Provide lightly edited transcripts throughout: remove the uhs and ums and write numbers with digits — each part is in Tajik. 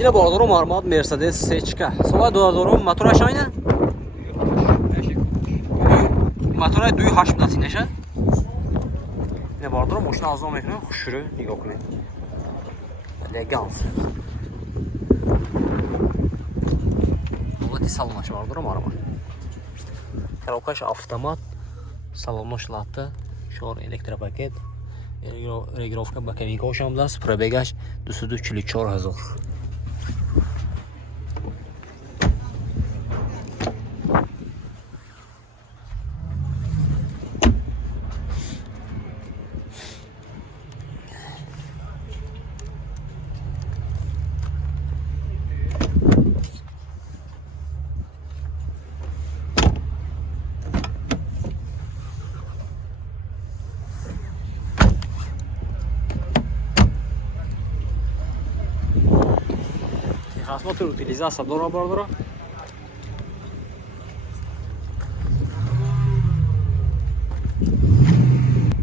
Yine bordoro armad Mercedes C-ка. Sola 2000 motorаш ayna. Motora 2.8 datinəşə. Yine bordoro moşina azam ekran xuşuru niqo qilin. Elegans. Вот и салонач bordoro armad. Коробкаш avtomat. Salonnosh latda. Shor elektropaket. Регулировка боковика ошамдаст. Пробегаш 244 000. Осмотр утилизация дора бардора.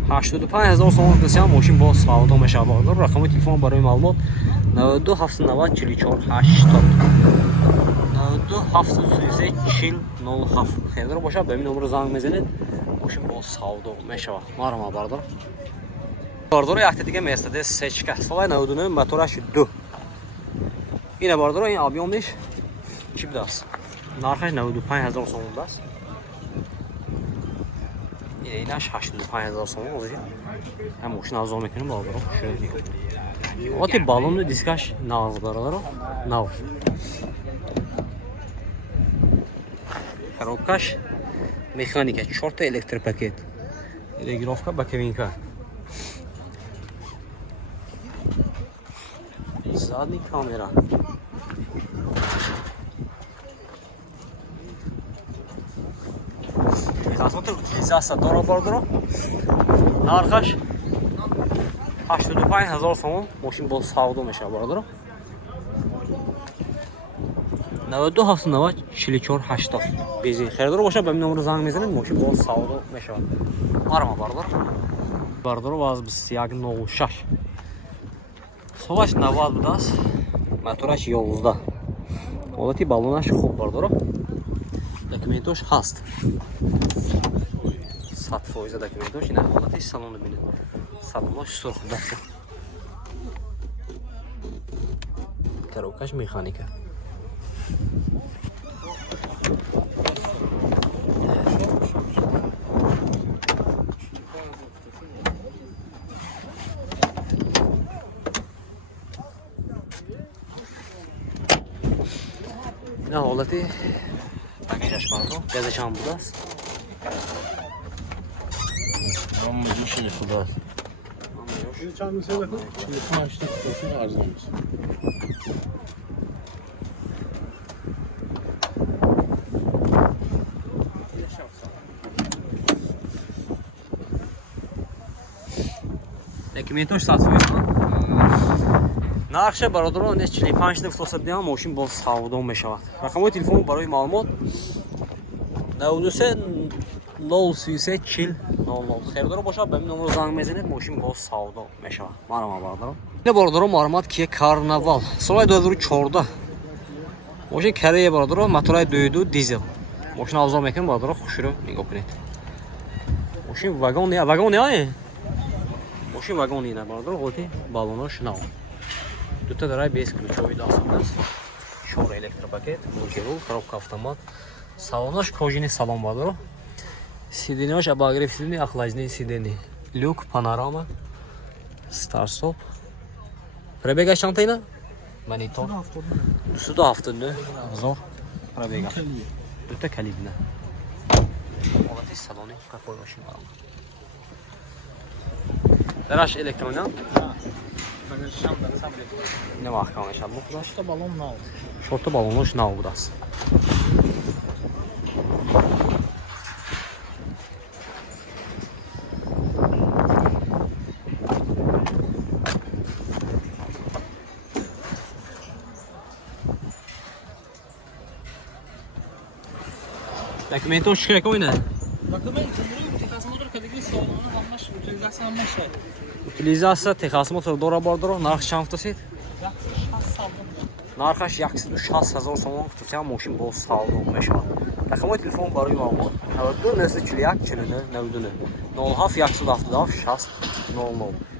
هشتاد پنج هزار سوم بسیار ماشین با سواد میشه باردار. رقم تلفن برای معلومات 92 790 44 80 92 733 40 07. خیلی باشه به این نمره زنگ بزنید. ماشین با سواد میشه ما باردار. باردار یک دیگه مرسدس C-ка. سال 99 موتورش 2. اینه باردار این آبیومش چی بداست؟ نرخش 95000 سوم است. اینش 85000 سوم است. هم ماشین ازام میکنیم باردار. شوی. وقتی بالون دیسکش ناز باردار. ناو. коробкаш механика 4 электропакет. Регулировка боковинка. Задний камера. Посмотри, утилизация дора бардора. Нархаш 85000 сом. Машин бол савдо меша бардора. 92 790 44 80. Бензин خریدار باشه به این نمره زنگ میزنید. ماشین бол савдо меша. Арма бардора. Бардора ваз 2106. Солаш 90 будас. Мотораш 11. Ҳолати балонаш хуб бардора. Документош ҳаст. 100% документош ина ҳолати салон бинед. Салонош сурх даст. Коробкаш механика. اینا حالتی بگیرش باردو گازش هم بوده است. ماشین خوبه. چند میشه بخور؟ 45 تا ارزان میشه. Документош соответственно. Нархша бародарон 45 та флосадиам мошин бол савдо мешавад. Рақамои телефон барои маълумот 93 033 40 00. Хердор боша ба ин номер занг мезанед мошин бол савдо мешавад. Марама бародарон. Ин бародарон маълумот Kia Carnival соли 2014. Мошин Корея бародарон мотори 2.2 дизел. Мошин авзо мекунем бародарон хушро нигоҳ кунед. Мошин вагон не Мошин вагон не бародарон хоти балонош нав. Дута дарай без ключовой дастаст. Шор электропакет, мультирул, коробка автомат. Салонош кожаный салон бардор. Сиденьош обогревательный, охлаждение сидений. Люк, панорама, старт-стоп. Пробега чантайна? Монитор. 270 000 пробега. Дута калибна. Молодцы салоны, какой машина. Дараш электронный. Не вахтам иншаллоh. Шорта балон нав. Шорта балонош нав будас. Документош чиқар коина? Документ техосмотр кадиги салонан ҳамаш утилизация ҳамаш. Утилизация техосмотр дора бардоро нарх чанд тасид? нархаш 160,000 сомон гуфтам мошин бо савдо мешавад. Рақамои телефон барои маълумот 92 07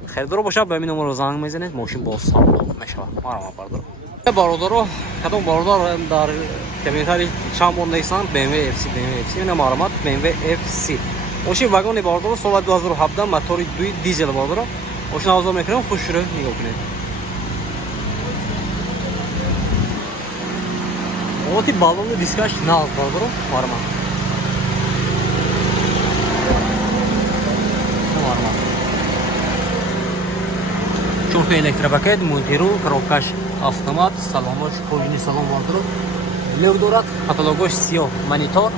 خیردار باشه به این نمره زنگ میزنید ماشین با سودا میشه مرا بردار برادرو کدوم برادر در کمیتاری چند بار نیستن BMW FC اینه معلومات BMW FC ماشین واگن برادر سال 2017 موتور 2 دیزل برادر ماشین آزاد میکنم خوش رو نگاه کنید اوتی بالون دیسکاش ناز برادر معلومات Чёрт электропакет, монтиру, коробкаш автомат, салоноч, кожаный салон вардро. Левдорат, каталогош сиё, монитор.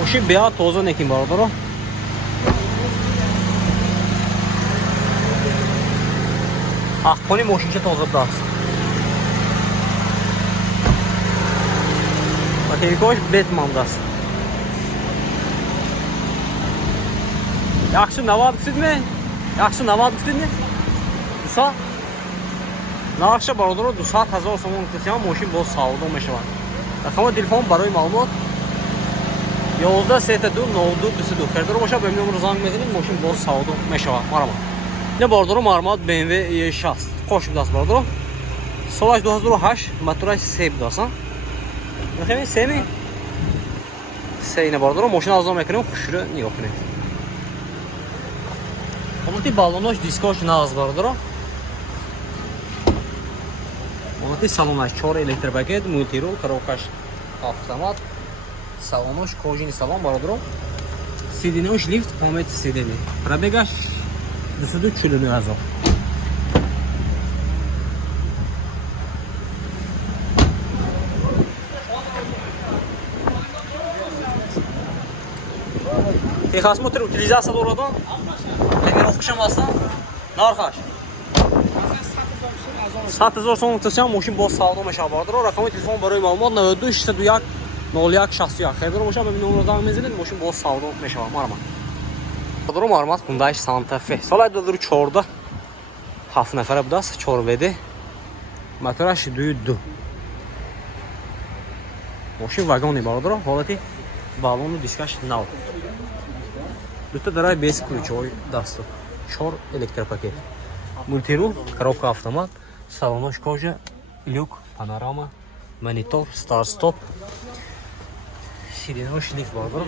Мошин беа тоза некин бародаро. Ахқони мошинча тоза даст. Батарейкош бетмандаст. Yaxshi 90 guftidmi? Yaxshi 90 guftidmi? Дуса? Нархша бародаро 200,000 сомон гуфтам мошин бо савдо мешавад. Рақамои телефон барои маълумот 11-32-92-22 خیردار باشه به نمره زنگ میزنید ماشین باز سودا میشود مرحبا نه باردارو معلومات BMW 60 خوش بدست باردارو سالش 2008 موتورش 3 بداستن بخیر 3 اینه باردارو ماشین آزاد میکنیم خوش رو نگاه کنید اونتی بالوناش دیسکاش ناز باردارو اونتی салонош 4 электропакет мультирул коробкаш автомат салонош кожаный салон бародаро сиденёш лифт памяти сидени пробегаш 240,000 техосмотр утилизация дорадан тренировкашам ҳастан нархаш 100,000 сом гуфтам мошин боз савдо мешавад бародаро рақамои телефон барои маълумот 92 601 0161 خیردار باشه به نمره زنگ میزنید ماشین باز سودا میشه مرحبا برادر معلومات Hyundai Santa Fe سال 2014 7 نفره بود است 4 وده موتورش 2 ماشین واگن برادر حالتی بالون و دیسکش نو دو تا درای بیس ключовой دست 4 электропакет мультирул коробка автомат салонош кожа люк панорама монитор старт стоп сиденёш лифт бародаро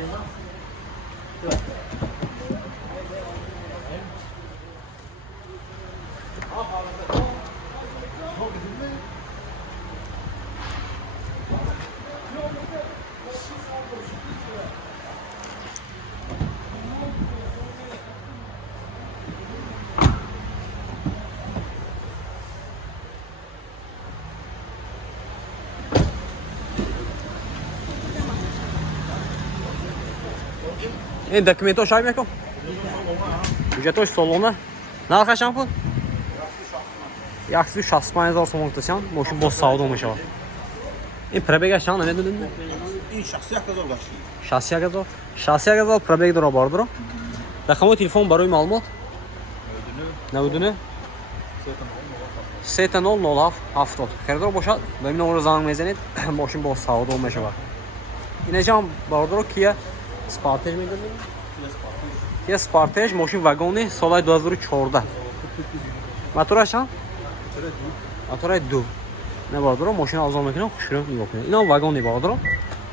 این دکمنتاش های میکن بودجه‌اش سالانه нархаш چند بود 165,000 сомон гуфтам мошин боз савдо мешавад این пробегаш чанд намедонед این 61,000 пробег дора бародаро рақамои телефон барои маълумот 99 3007 خیردار бошад ба ин номер занг мезанед мошин боз савдо мешавад инажам бародаро кия Спартеж میدونید یه سپارتژ ماشین واگن سال 2014 موتورش هم موتور 2 نه باردارو ماشین آزاد میکنم خوش رو نگاه کنید اینا واگن باردارو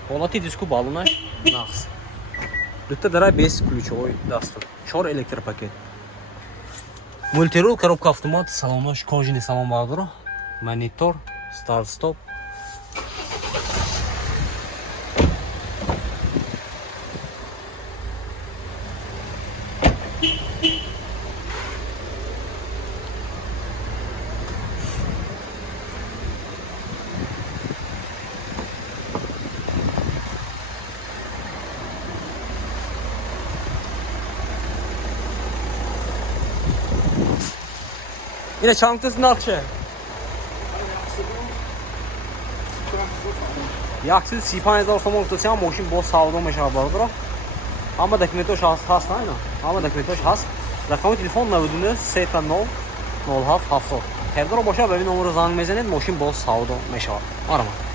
حالتی دیسکو بالونش نقص دو تا درای بیس ключовой دست 4 электропакет мультирул коробка автомат салонош кожаный салон باردارو монитор старт стоп Yine çantası nakçe. Yaxşı Sipan 1900 tutacağım moşin boz savdo meşabardır. Amma dokumenti şahs has da aynı. Amma dokumenti has. Rakamı telefon növdünü 0 0 0 7 7. Xərdar boşa bəmin nömrə zəng məzənət moşin boz savdo meşabar. Arama.